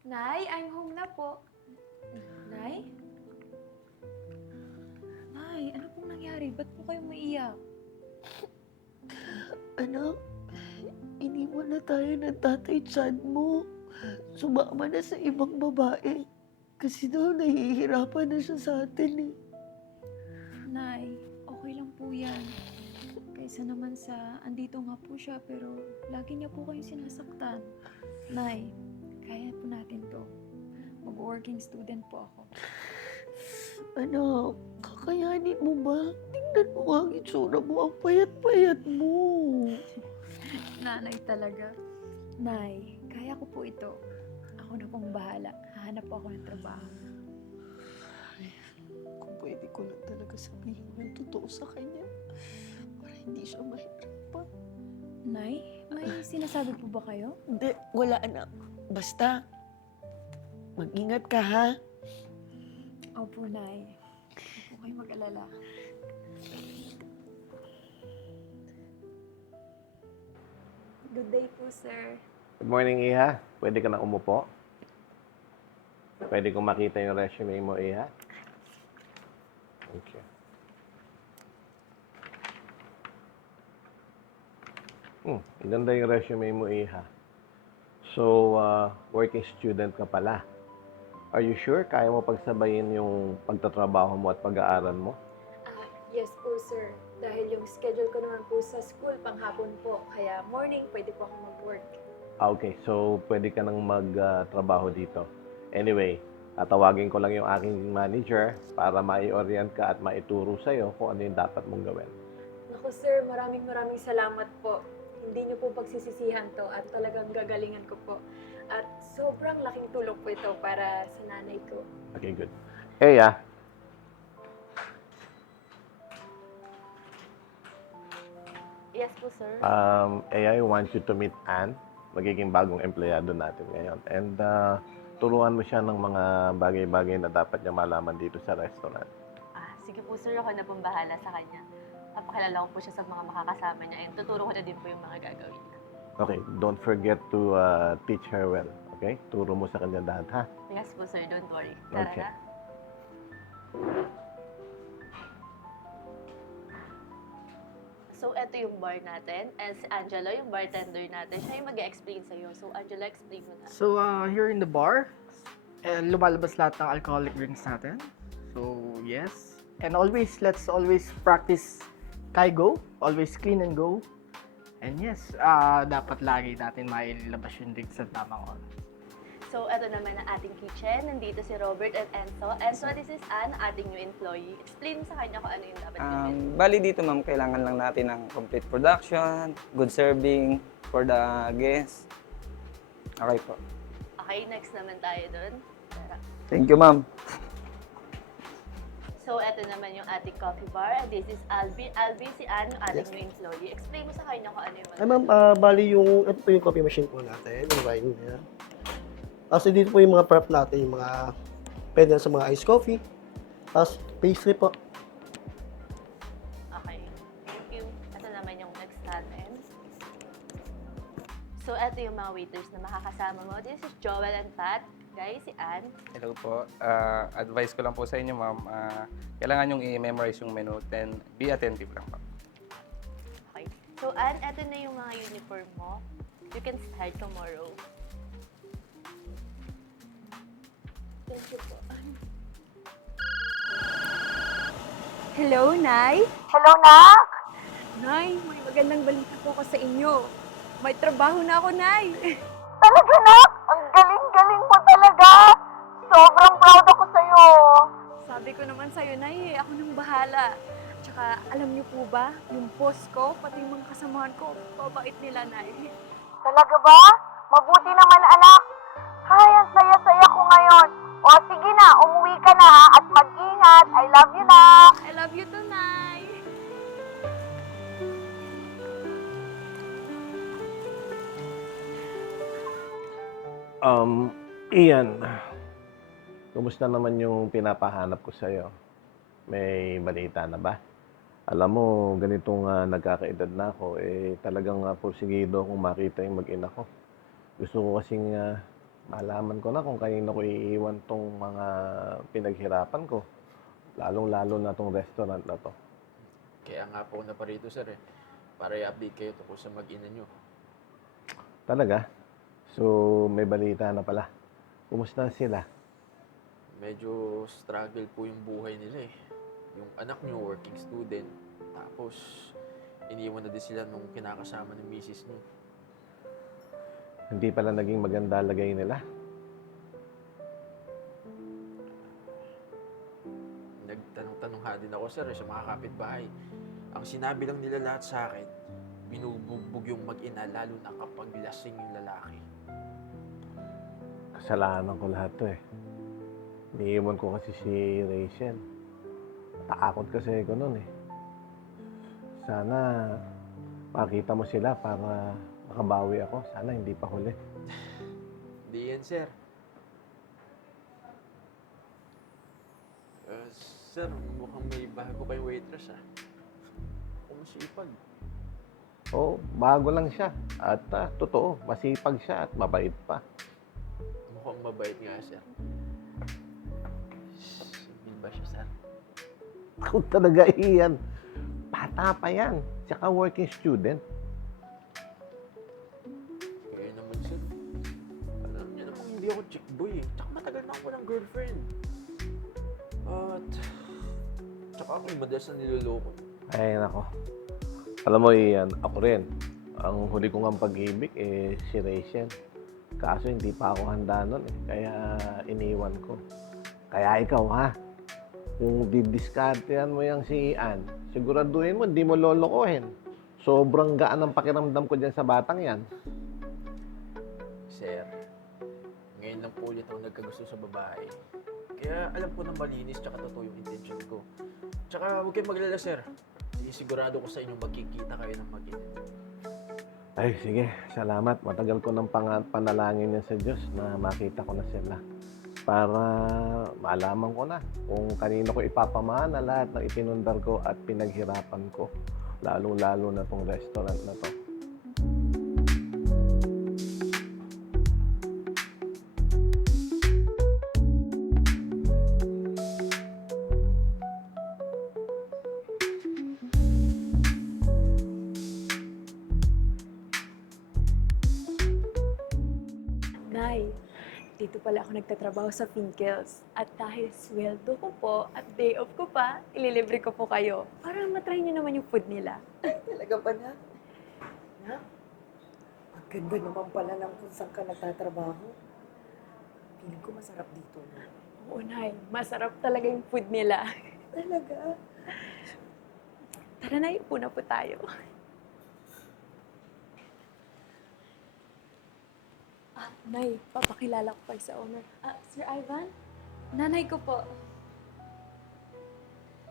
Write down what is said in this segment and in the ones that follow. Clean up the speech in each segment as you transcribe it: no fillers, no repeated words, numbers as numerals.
Nay, I'm home na po. Nay? Nay, ano pong nangyari? Ba't po kayo maiyak? Anak, iniwan na tayo ng tatay Chan mo. Sumama na sa ibang babae. Kasi daw nahihirapan na siya sa atin eh. Nay, okay lang po yan. Kaysa naman sa andito nga po siya pero lagi niya po kayong sinasaktan. Nay, kaya po natin to. Mag-working student po ako. Anak, kakayanin mo ba? Tingnan mo nga ang itsura mo. Ang payat-payat mo. Nanay talaga. Nay, kaya ko po ito. Ako na pong bahala. Hahanap po ako ng trabaho. Kung pwede ko lang talaga sabihin yung totoo sa kanya. Para hindi siya mahirapan. Nay, may sinasabi po ba kayo? Hindi, wala anak. Basta, mag-ingat ka ha. Opo, Nay. Huwag po kayo mag-alala. Good day po, sir. Good morning, Iha. Pwede ka na umupo? Pwede kong makita yung resume mo, Iha? Thank you. Ang ganda yung resume mo, Iha. So, working student ka pala. Are you sure kaya mo pagsabayin yung pagtatrabaho mo at pag-aaral mo? Yes po, sir. Dahil yung schedule ko naman po sa school, panghapon po. Kaya morning, pwede po ako mag-work. Okay. So, pwede ka nang magtrabaho dito. Anyway, tawagin ko lang yung aking manager para mai-orient ka at maituro sa'yo kung ano yung dapat mong gawin. Naku, sir, maraming salamat po. Hindi niyo po pagsisisihan to at talagang gagalingan ko po. At sobrang laking tulong po ito para sa nanay ko. Okay, good. Hey, Yes po, sir. I want you to meet Ann. Magiging bagong empleyado natin ngayon. And turuan mo siya ng mga bagay-bagay na dapat niya malaman dito sa restaurant. Sige po sir, ako na pong bahala sa kanya. Papakilala ko po siya sa mga makakasama niya and tuturo ko na din po yung mga gagawin niya. Okay, don't forget to teach her well. Okay? Turo mo sa kanya lahat, ha? Yes po sir, don't worry. Tara Okay. na. So, eto yung bar natin. And si Angelo, yung bartender natin, siya yung mag-explain sa'yo. So, Angelo, explain mo na. So, here in the bar, lumalabas lahat ng alcoholic drinks natin. So, yes. And let's always practice Kaigo. Always clean and go. And yes, dapat lagi natin mailabas yung drinks sa tamang oras. So, eto naman ang ating kitchen. Nandito si Robert and Enzo. Enzo, this is Ann, ating new employee. Explain sa kanya kung ano yung dapat gawin. Bali dito ma'am, kailangan lang natin ng complete production, good serving for the guests. Okay po. Okay, next naman tayo dun. Tara. Thank you ma'am. So, eto naman yung ating coffee bar. And this is Alvin. Alvin, si Ann, yung ating new employee. Explain mo sa kanya kung ano yung Ay ma'am, bali ito po yung coffee machine po natin, yung wine niya. Kasi dito po yung mga prep natin, yung mga pwede na sa mga iced coffee. Tapos pastry po. Okay. Thank you. Ito naman yung next natin. So, eto yung mga waiters na makakasama mo. This is Joel and Pat. Guys, si Ann. Hello po. Advice ko lang po sa inyo, ma'am. Kailangan yung i-memorize yung menu, then be attentive lang po. Okay. So, Ann, eto na yung mga uniform mo. You can start tomorrow. Thank you po. Hello, Nay? Hello, Nak! Nay, may magandang balita po ako sa inyo. May trabaho na ako, Nay. Talaga, Nak? Ang galing-galing mo talaga! Sobrang proud ako sa'yo! Sabi ko naman sa'yo, Nay, ako nang bahala. Tsaka, alam niyo po ba, yung boss ko, pati yung mga kasamahan ko, babait nila, Nay. Talaga ba? Mabuti naman, anak! Ay, ang saya-saya ko ngayon. O, sige na, umuwi ka na ha, at mag-ingat. I love you, Nak! I love you too, Nay. Ian, kumusta naman yung pinapahanap ko sa'yo? May balita na ba? Alam mo, ganitong nagkakaedad na ako, talagang porsigido akong makita yung mag-ina ko. Gusto ko kasing malaman ko na kung kanino ko iiwan tong mga pinaghirapan ko. Lalong-lalo na tong restaurant na to. Kaya nga po ako naparito, sir, eh. Para i-update kayo tungkol sa mag-ina nyo. Talaga? So, may balita na pala. Kumusta sila? Medyo struggle po yung buhay nila, eh. Yung anak nyo, working student. Tapos, iniwan na din sila nung kinakasama ng misis nyo. Hindi pala naging maganda lagay nila. Nagtanong-tanong ha din ako, sir, sa mga kapitbahay. Ang sinabi lang nila lahat sa akin, binubugbog yung mag-ina, lalo na kapag lasing yung lalaki. Kasalanan ko lahat to eh. Iniiwan ko kasi si Rachel. Takot kasi ko nun eh. Sana makita mo sila para makabawi ako. Sana hindi pa huli. Hindi yan, sir. Sir, mukhang may bago kayong waitress, ah. Masipag. Oo, bago lang siya. At totoo, masipag siya at mabait pa. Mukhang mabait nga, sir. Sabihin ba siya, sir? Ako talaga iyan. Bata pa yan. Tsaka working student. Kaya naman, sir. Alam niyo namang hindi ako chick boy, eh. Tsaka matagal na ako walang girlfriend. At tsaka ako'y madalas na niloloko. Ay, nako. Alam mo, Ian, ako rin. Ang huli ko ng pag-ibig, si Rachel. Kaso hindi pa ako handa nun eh. Kaya iniwan ko. Kaya ikaw, ha? Kung didiskartehan mo yung si Ian, siguraduhin mo, hindi mo lolokohin. Sobrang gaan ang pakiramdam ko dyan sa batang yan. Sir, ngayon lang po ulit ako nagkagusto sa babae. Kaya alam ko na malinis tsaka totoo yung intention ko. Tsaka huwag kayong maglala, sir. Sigurado ko sa inyo magkikita kayo ng mag-ina. Ay, sige. Salamat. Matagal ko ng panalangin yan sa Diyos na makita ko na sila. Para malaman ko na kung kanino ko ipapamana lahat ng ipinundar ko at pinaghirapan ko. Lalo-lalo na tong restaurant na to. Nay, dito pala ako nagtatrabaho sa Finkels. At dahil sweldo ko po at day off ko pa, ililibre ko po kayo. Para matry nyo naman yung food nila. Talaga ba na? Na? Ang ganda naman pala ng kung saan ka nagtatrabaho. Feeling ko masarap dito. Na. Oo, Nay. Masarap talaga yung food nila. Talaga? Tara na, upo na po tayo. Nay, papakilala ko kayo sa owner. Sir Ivan? Nanay ko po.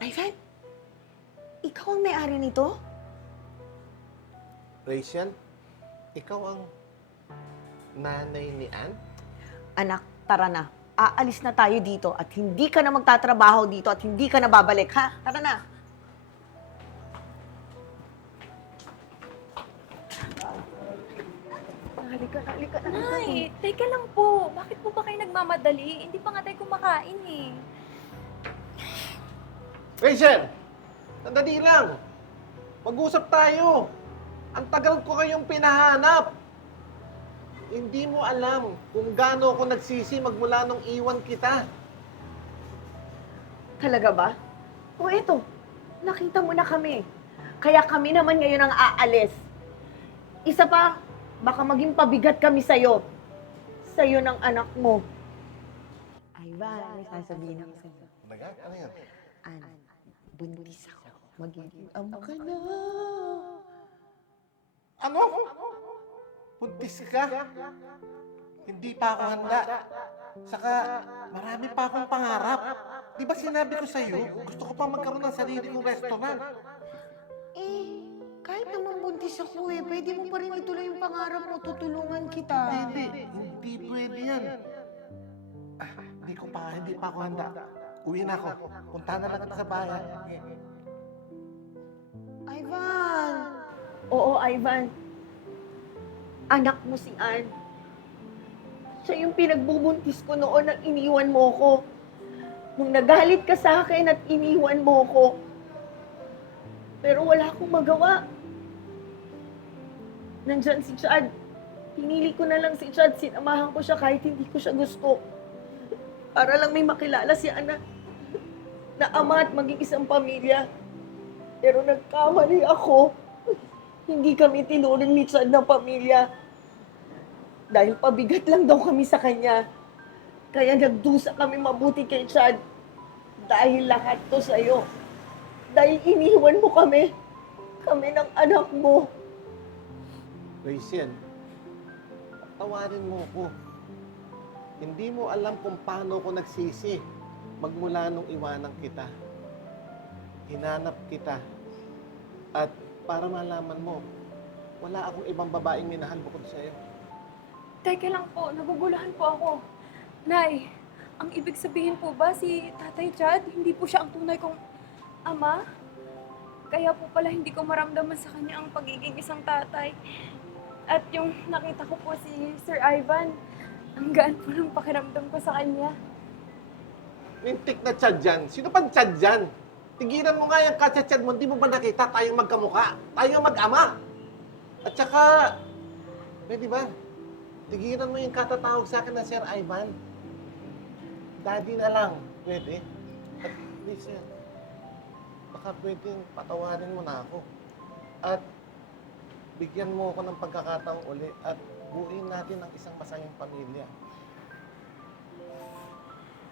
Ivan? Ikaw ang may-ari nito? Rachel, ikaw ang nanay ni Ann? Anak, tara na. Aalis na tayo dito at hindi ka na magtatrabaho dito at hindi ka na babalik, ha? Tara na. Halika na. Nay, teka lang po. Bakit po ba kayo nagmamadali? Hindi pa nga tayo kumakain eh. Rachel! Sandali lang! Mag-usap tayo! Ang tagal ko kayong pinahanap! Hindi mo alam kung gaano ako nagsisi magmula nung iwan kita. Talaga ba? O eto, nakita mo na kami. Kaya kami naman ngayon ang aalis. Isa pa, baka maging pabigat kami sa'yo. Sa'yo ng anak mo. Ivan, may sasabihin ako sa'yo. Talaga? Ano yan? Buntis ako. Magiging ama ka na. Ano? Buntis ka? Hindi pa ako handa. Saka, marami pa akong pangarap. Di ba sinabi ko sa'yo, gusto ko pa magkaroon ng sarili kong restaurant. Kahit naman buntis ako pwede mo pa rin ituloy yung pangarap mo, tutulungan kita. Hindi pwede yan. Hindi pa ako handa. Uwi na ako. Punta na lang kita sa bayan. Ivan! Oo, Ivan. Anak mo si Ann. Siya yung pinagbubuntis ko noon nang iniwan mo ko. Nung nagalit ka sa akin at iniwan mo ko. Pero wala akong magawa. Nandyan si Chad. Pinili ko na lang si Chad. Sinamahan ko siya kahit hindi ko siya gusto. Para lang may makilala si anak na ama at maging isang pamilya. Pero nagkamali ako. Hindi kami tinuring ni Chad na pamilya. Dahil pabigat lang daw kami sa kanya. Kaya nagdusa kami mabuti kay Chad. Dahil lahat to sa'yo. Dahil iniwan mo kami. Kami ng anak mo. Rachel, tawarin mo ko. Hindi mo alam kung paano ko nagsisi magmula nung iwanan kita. Hinanap kita. At para malaman mo, wala akong ibang babaeng minahal bukod sa'yo. Teka lang po, naguguluhan po ako. Nay, ang ibig sabihin po ba si Tatay Chad, hindi po siya ang tunay kong ama? Kaya po pala hindi ko maramdaman sa kanya ang pagiging isang tatay. At yung nakita ko po si Sir Ivan, ang gaan po ng pakiramdam ko sa kanya. Mintik na Chad dyan. Sino pang Chad dyan? Tigilan mo nga yung katsat-chad mo. Hindi mo ba nakita tayong magkamukha? Tayong mag-ama. At saka, pwede ba? Tigilan mo yung katatawag sa akin na Sir Ivan. Daddy na lang. Pwede. At listen, baka pwedeng patawarin mo na ako. At bigyan mo ako ng pagkakataong uli at buuin natin ang isang masayang pamilya.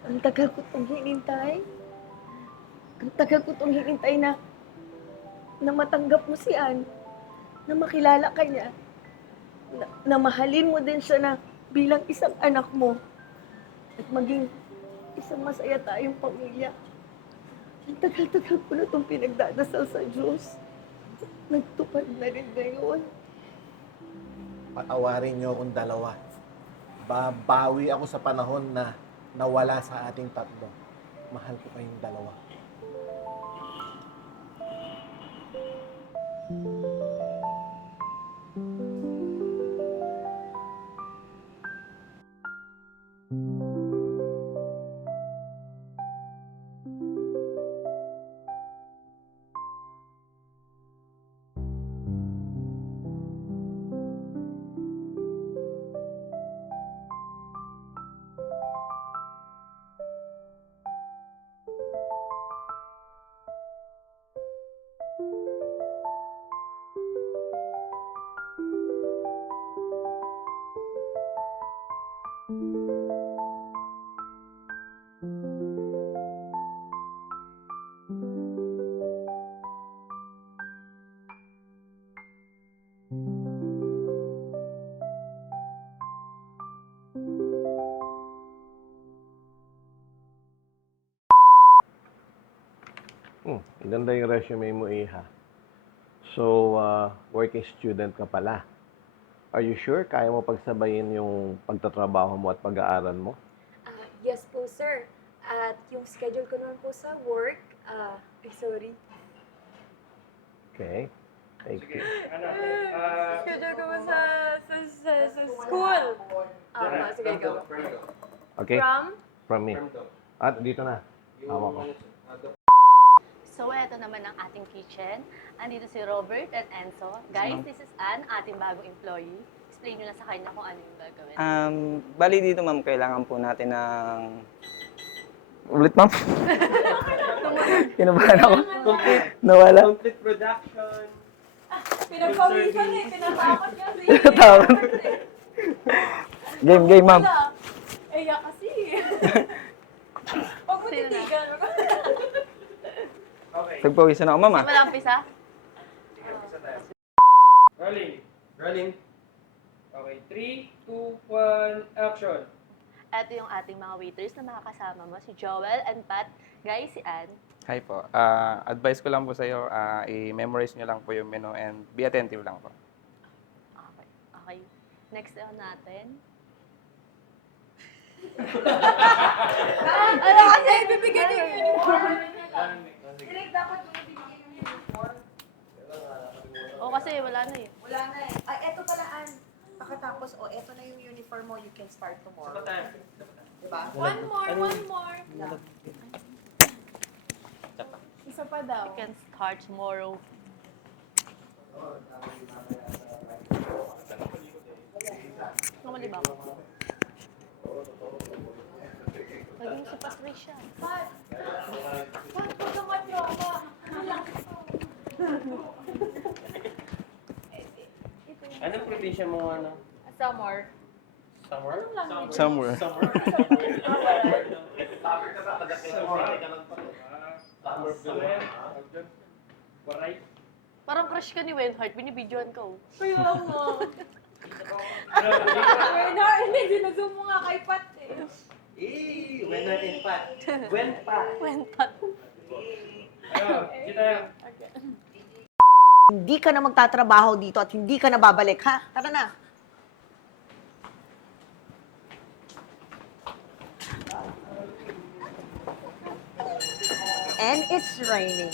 Ang tagal ko itong hinintay. Ang tagal ko itong hinintay na matanggap mo si Ann. Na makilala ka niya. Na mahalin mo din siya na bilang isang anak mo. At maging isang masaya tayong pamilya. Ang tagal-tagal ko na itong pinagdadasal sa Diyos. Nagtupad na rin ngayon. Patawarin niyo akong dalawa. Babawi ako sa panahon na nawala sa ating tatlo. Mahal ko kayong dalawa. Ganda yung resume mo, Iha. So, working student ka pala. Are you sure kaya mo pagsabayin yung pagtatrabaho mo at pag-aaral mo? Yes po, sir. At yung schedule ko naman po sa work, sorry. Okay. Thank you. Schedule ko po sa school. Sige, go. Okay? From? From me. At dito na. Hawa ko. So, eto naman ang ating kitchen. Andito si Robert and Enzo. Guys, this is Ann, ating bagong employee. Explain nyo na sa kanya kung ano yung gagawin. Bali dito, ma'am, kailangan po natin ng... Ulit, ma'am? Kinabahan ako. Nawala. Complete production. Pinagpawisan eh. Pinatakot niya si... Tawag. Game, ma'am. Iya kasi. Pag mo titigan. Okay. Pagpawisan ako, ma'am, ah. Wala umpisa? Rolling. Okay, 3, 2, 1, action. Ito yung ating mga waiters na makakasama mo. Si Joel and Pat. Guys, si Ann. Hi po. Advice ko lang po sa iyo, i-memorize niyo lang po yung menu and be attentive lang po. Okay. Next natin. Ano kasi? Bibigyan niyo yung uniform. O kasi wala na eh. Wala na eh. Ay, eto pala, Ann. Pagkatapos, eto na yung uniform mo, you can start tomorrow. Diba? One more. Isa pa daw. You can start tomorrow. Naman ba ako? Naging si Patricia. Pat, huwag naman drama. Anong probinsya mo, ano? Summer. Summer? Somewhere. Parang crush ka ni Wenhart, binibidyoan ka oh. Kaya nga. Hindi, dinazoom mo nga kay Pat eh. Wenhart. Hindi ka na magtatrabaho dito at hindi ka na babalik, ha? Tara na. And it's raining.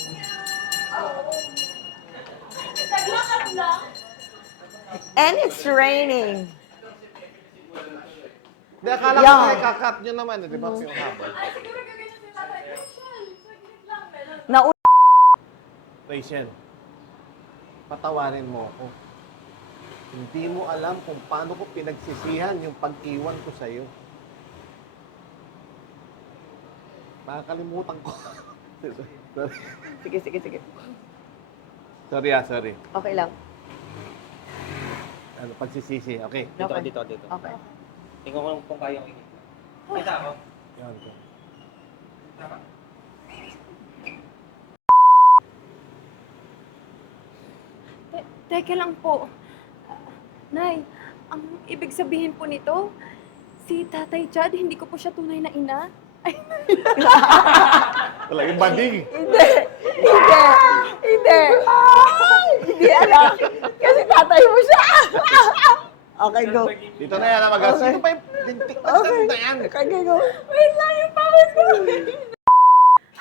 Naglakad lang. And it's raining. Hindi, akala ko Yeah. kakat nyo naman, di ba? Yung habang. Ay, siguro gaganyan si tatay. Rachel, saglit lang. Meron. Nauna. Rachel, patawarin mo ako. Hindi mo alam kung paano ko pinagsisihan yung pag-iwan ko sa'yo. Nakakalimutan ko. Sorry. Sige. Sorry. Okay lang. Ano, pagsisisi. Okay. Okay. Dito. Okay. Tingnan ko lang kung kayang ingin. Kita ako. Yan ko. Teka lang po. Nay, ang ibig sabihin po nito, si Tatay Chad, hindi ko po siya tunay na ina. Talagang bading. Hindi alam. Kasi tatay mo siya. Okay, go. Dito na yan, mag Okay. Sino pa yung lintik Okay. na yan? Okay, go. Wait lang yung pawis ko.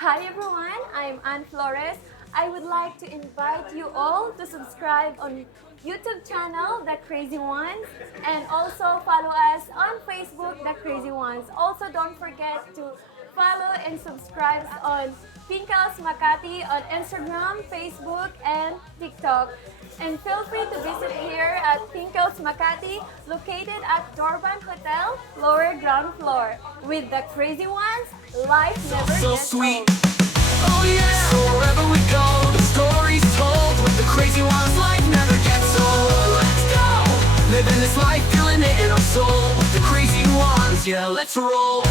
Hi everyone, I'm Ann Flores. I would like to invite you all to subscribe on YouTube channel, The Crazy Ones, and also follow us on Facebook, The Crazy Ones. Also, don't forget to follow and subscribe on Pinkels Makati on Instagram, Facebook, and TikTok. And feel free to visit here at Pinkels Makati, located at Dorban Hotel, lower ground floor. With The Crazy Ones, life never gets old. Oh yeah, so wherever we go, the story's told. With the crazy ones, life never gets old. Let's go, living this life, feeling it in our soul. With the crazy ones, yeah, let's roll.